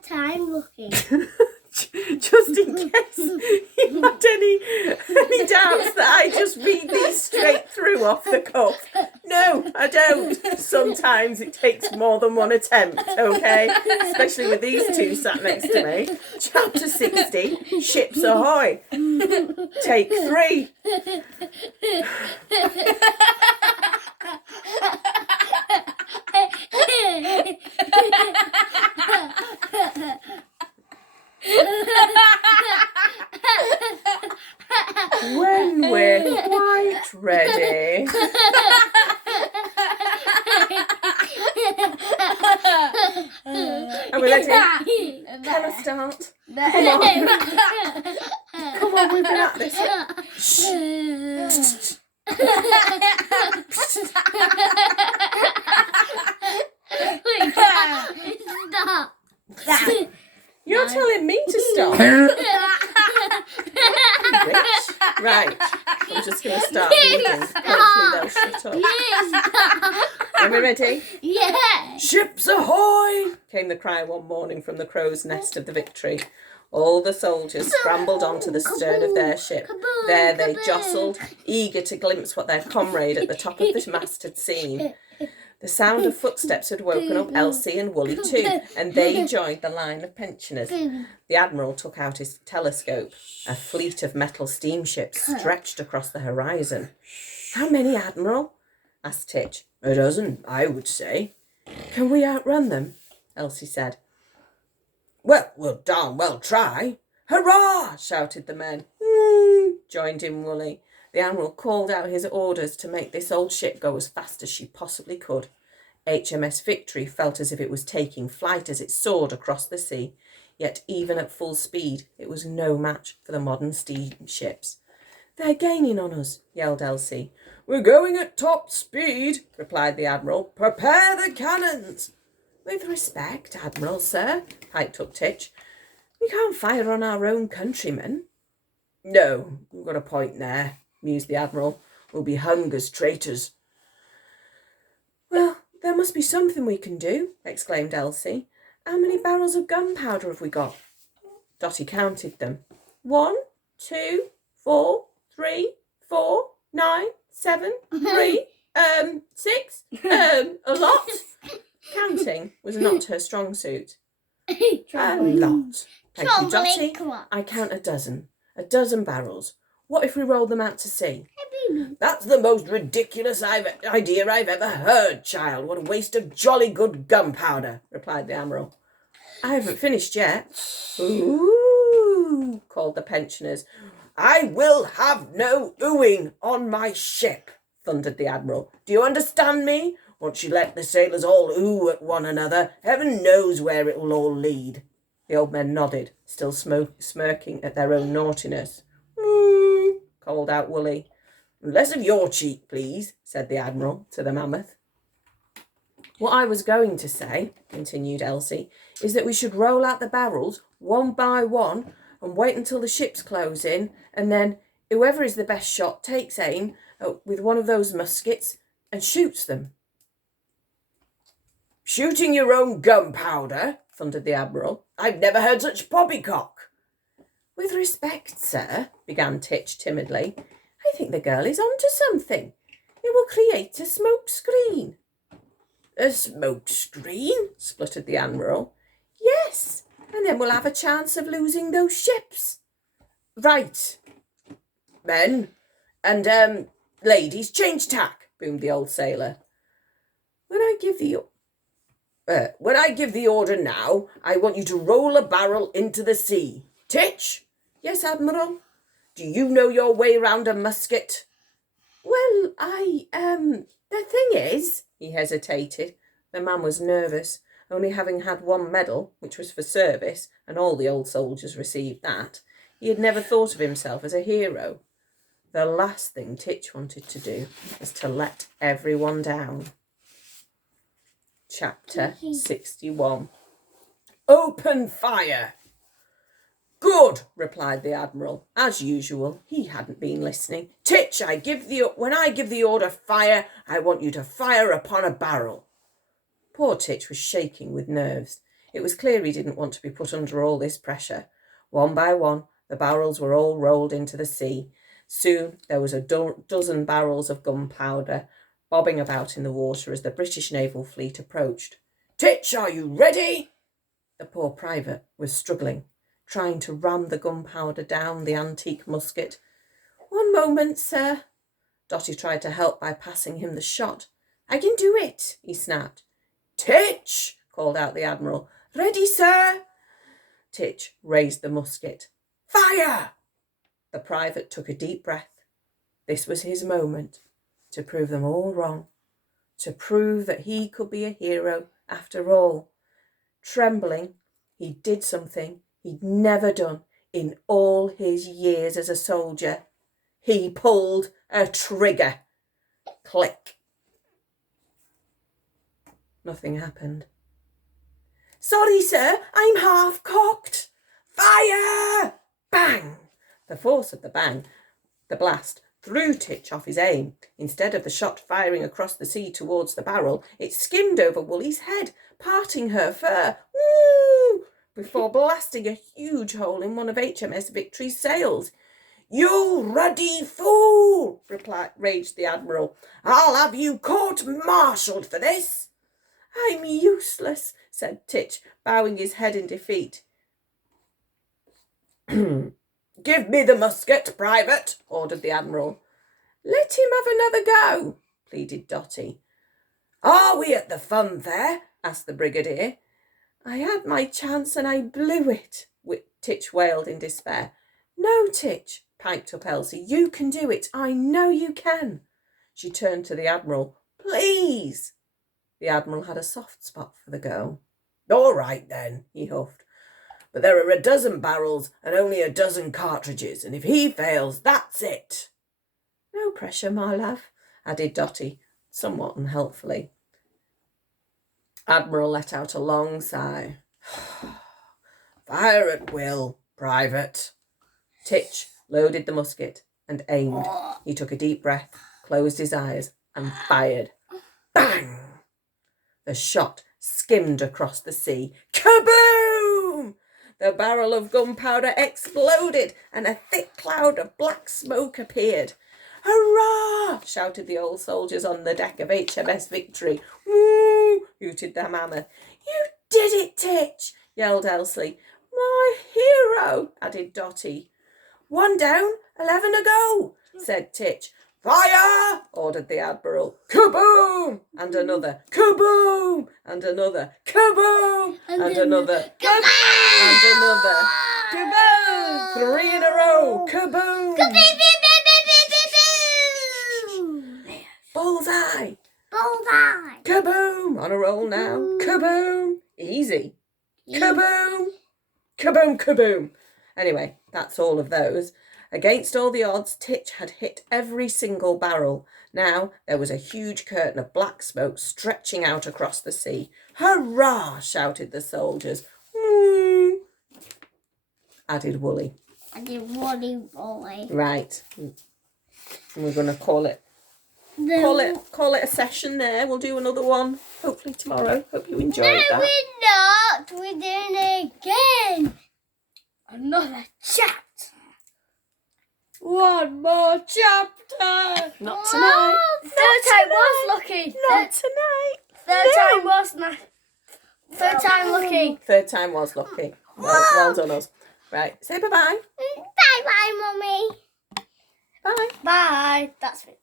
spent time looking. Just in case you had any doubts that I just read these straight through off the cuff. No, I don't. Sometimes it takes more than one attempt, okay? Especially with these two sat next to me. Chapter 60, Ships Ahoy. Take 3. When we're quite ready. Are we ready? Can I start? Come on. Come on, we've been at this. Stop. You're telling me to stop. Rich. Right. I'm just going to start reading. Hopefully they'll shut up. Are we ready? Yeah. Ships ahoy! Came the cry one morning from the crow's nest of the Victory. All the soldiers scrambled onto the stern of their ship. There they jostled, eager to glimpse what their comrade at the top of the mast had seen. The sound of footsteps had woken up Elsie and Wooly too, and they joined the line of pensioners. The Admiral took out his telescope. A fleet of metal steamships stretched across the horizon. How many, Admiral? Asked Titch. A dozen, I would say. Can we outrun them? Elsie said. Well, we'll darn well try. Hurrah! Shouted the men. Joined in Wooly. The Admiral called out his orders to make this old ship go as fast as she possibly could. HMS Victory felt as if it was taking flight as it soared across the sea, yet even at full speed it was no match for the modern steamships. They're gaining on us, yelled Elsie. We're going at top speed, replied the Admiral. Prepare the cannons. With respect, Admiral, sir, piped up Titch. We can't fire on our own countrymen. No, you've got a point there, mused the Admiral. We'll be hung as traitors. Well, there must be something we can do, exclaimed Elsie. How many barrels of gunpowder have we got? Dotty counted them. 1, 2, 4, 3, 4, 9, 7, 3, 6, a lot. Counting was not her strong suit. A lot. Thank you, Dotty. I count a dozen. A dozen barrels. What if we roll them out to sea? That's the most ridiculous idea I've ever heard, child. What a waste of jolly good gunpowder, replied the Admiral. I haven't finished yet. Ooh, called the pensioners. I will have no oohing on my ship, thundered the Admiral. Do you understand me? Once you let the sailors all ooh at one another, heaven knows where it will all lead. The old men nodded, still smirking at their own naughtiness. Called out Wooly. Less of your cheek, please, said the Admiral to the Mammoth. What I was going to say, continued Elsie, is that we should roll out the barrels one by one and wait until the ships close in, and then whoever is the best shot takes aim with one of those muskets and shoots them. Shooting your own gunpowder, thundered the Admiral. I've never heard such poppycock. With respect, sir, began Titch timidly, I think the girl is on to something. It will create a smoke screen. A smoke screen? Spluttered the Admiral. Yes, and then we'll have a chance of losing those ships. Right. Men and ladies, change tack, boomed the old sailor. When I give the order now, I want you to roll a barrel into the sea. Titch? Yes, Admiral. Do you know your way round a musket? Well, the thing is, he hesitated. The man was nervous, only having had one medal, which was for service, and all the old soldiers received that. He had never thought of himself as a hero. The last thing Titch wanted to do was to let everyone down. Chapter 61. Open fire! Good, replied the Admiral. As usual, he hadn't been listening. Titch, when I give the order fire, I want you to fire upon a barrel. Poor Titch was shaking with nerves. It was clear he didn't want to be put under all this pressure. One by one, the barrels were all rolled into the sea. Soon there was a dozen barrels of gunpowder bobbing about in the water as the British naval fleet approached. "Titch, are you ready?" The poor private was struggling, trying to ram the gunpowder down the antique musket. "One moment, sir." Dotty tried to help by passing him the shot. "I can do it," he snapped. "Titch!" called out the Admiral. "Ready, sir." Titch raised the musket. "Fire!" The private took a deep breath. This was his moment to prove them all wrong, to prove that he could be a hero after all. Trembling, he did something he'd never done in all his years as a soldier. He pulled a trigger. Click. Nothing happened. "Sorry, sir, I'm half-cocked." "Fire!" Bang! The force of the blast, threw Titch off his aim. Instead of the shot firing across the sea towards the barrel, it skimmed over Woolly's head, parting her fur. Woo! Before blasting a huge hole in one of HMS Victory's sails. "You ruddy fool!" raged the Admiral. "I'll have you court-martialed for this." "I'm useless," said Titch, bowing his head in defeat. "Give me the musket, Private," ordered the Admiral. "Let him have another go," pleaded Dotty. "Are we at the fun fair?" asked the Brigadier. "I had my chance and I blew it," Titch wailed in despair. "No, Titch," piped up Elsie. "You can do it. I know you can." She turned to the Admiral. "Please." The Admiral had a soft spot for the girl. "All right then," he huffed. "But there are a dozen barrels and only a dozen cartridges, and if he fails, that's it." "No pressure, my love," added Dotty, somewhat unhelpfully. Admiral let out a long sigh. "Fire at will, Private." Titch loaded the musket and aimed. He took a deep breath, closed his eyes, and fired. Bang! The shot skimmed across the sea. Kaboom! The barrel of gunpowder exploded and a thick cloud of black smoke appeared. "Hurrah!" shouted the old soldiers on the deck of HMS Victory. "Woo!" hooted the mammoth. "You did it, Titch!" yelled Elsie. "My hero!" added Dotty. "One down, 11 a go," said Titch. "Fire!" ordered the Admiral. Kaboom! And another. Kaboom! And another. Kaboom! And another. Kaboom! And another. Kaboom! 3 in a row. Kaboom! Bullseye! Bullseye! Kaboom! On a roll now. Kaboom! Easy. Kaboom! Kaboom, kaboom. Anyway, that's all of those. Against all the odds, Titch had hit every single barrel. Now there was a huge curtain of black smoke stretching out across the sea. "Hurrah!" shouted the soldiers. "Woo!" added Woolly. Added Woolly boy. Right. And we're going to call it a session there. We'll do another one hopefully tomorrow. Hope you enjoyed that. No, we're not. We're doing it again. Another chapter. One more chapter. Not tonight. Third time was lucky. Not tonight. Third time was Third time lucky. Third time was lucky. Well done us. Right. Say bye-bye. Bye-bye, Mummy. Bye. Bye. That's it.